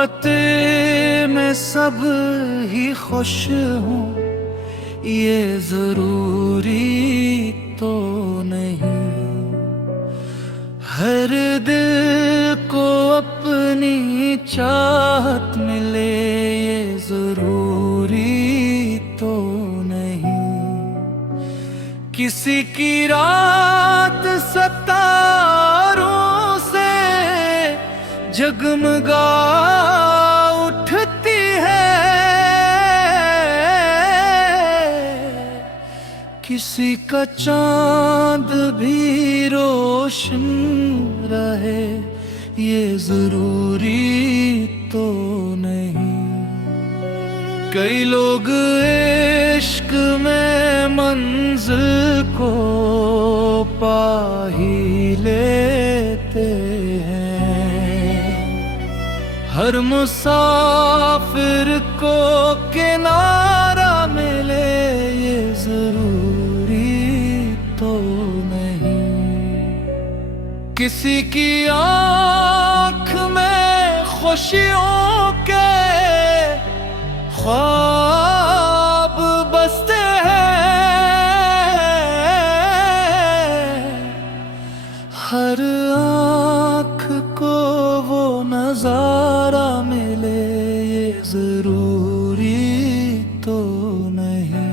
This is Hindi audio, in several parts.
मोहब्बत में सब ही खुश हूँ, ये जरूरी तो नहीं। हर दिल को अपनी चाहत मिले, ये जरूरी तो नहीं। किसी की रात सितारों से जगमगा उठती है, किसी का चांद भी रोशन रहे, ये जरूरी तो नहीं। कई लोग इश्क में मंजिल को पा ही लेते हैं, हर मुसाफिर को किनारा मिले, ये जरूरी तो नहीं। किसी की आँख में खुशियों के ख्वाब बसते हैं, हर आँख को वो नजारा मिले, ये जरूरी तो नहीं।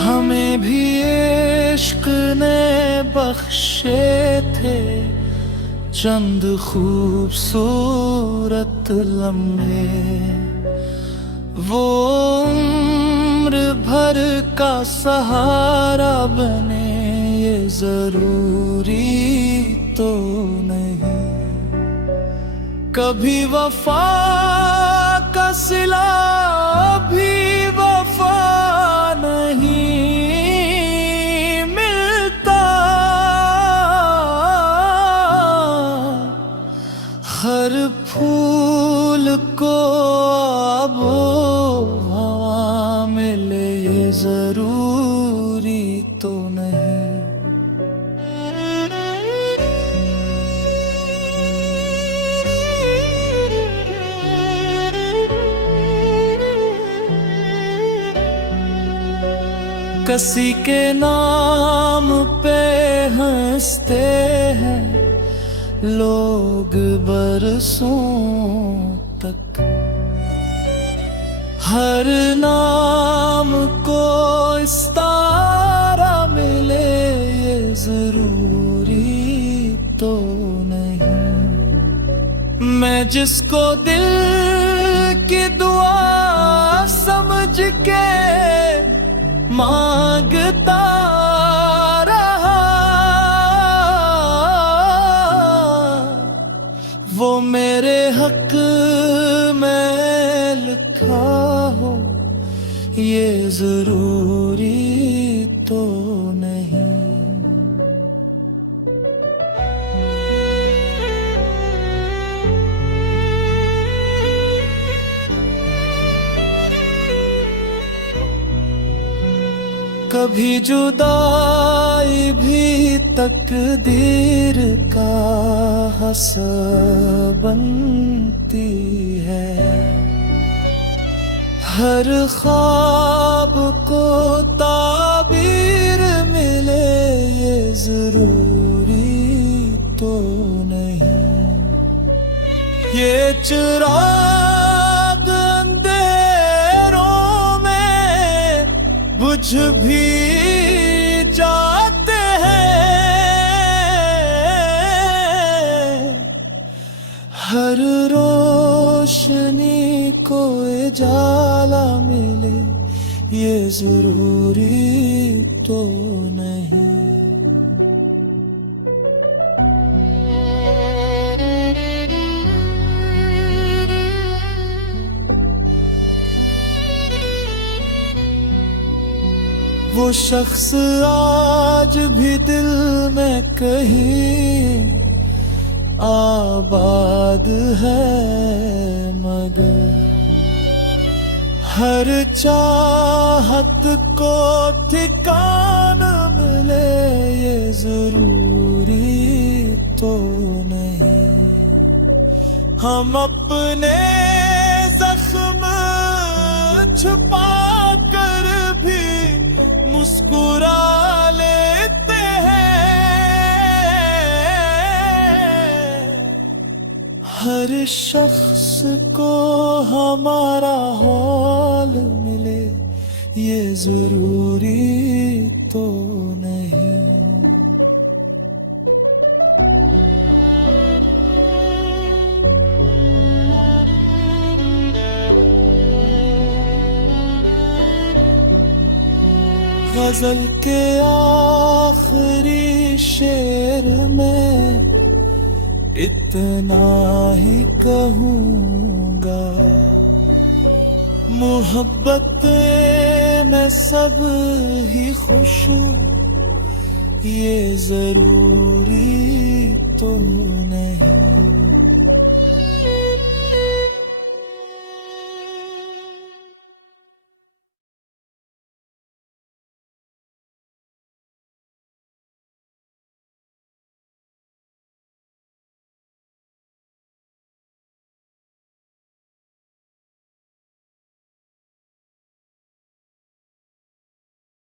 हमें भी इश्क ने बख्शे थे चंद खूबसूरत लम्हे, वो उम्र भर का सहारा बने, ये जरूरी तो नहीं। कभी वफा का सिला भी वफा नहीं मिलता, हर फूल को आबो हवा मिले, ये जरूरी तो नहीं। किसी के नाम पे हंसते हैं लोग बरसों तक, हर नाम को इस्तारा मिले, ये जरूरी तो नहीं। मैं जिसको दिल की दुआ समझ के मांगता रहा, वो मेरे हक में लिखा हो, ये जरूरी तो नहीं। कभी जुदाई भी तकदीर का हिस्सा बनती है, हर ख्वाब को ताबीर मिले, ये जरूरी तो नहीं। ये चिराग अंधेरों में बुझ भी जाते हैं, हर रोशनी को उजाला मिले, ये जरूरी तो नहीं। वो शख्स आज भी दिल में कहीं आबाद है, मगर हर चाहत को ठिकाना मिले ये जरूरी तो नहीं। हम अपने जख्म छुपा कर भी मुस्कुरा लेते हैं। हर शख्स को हमारा हौल मिले ये जरूरी तो नहीं। गजल के आखिरी शेर में इतना ही कहूँगा, मोहब्बत में सब ही खुश ये जरूरी तो नहीं।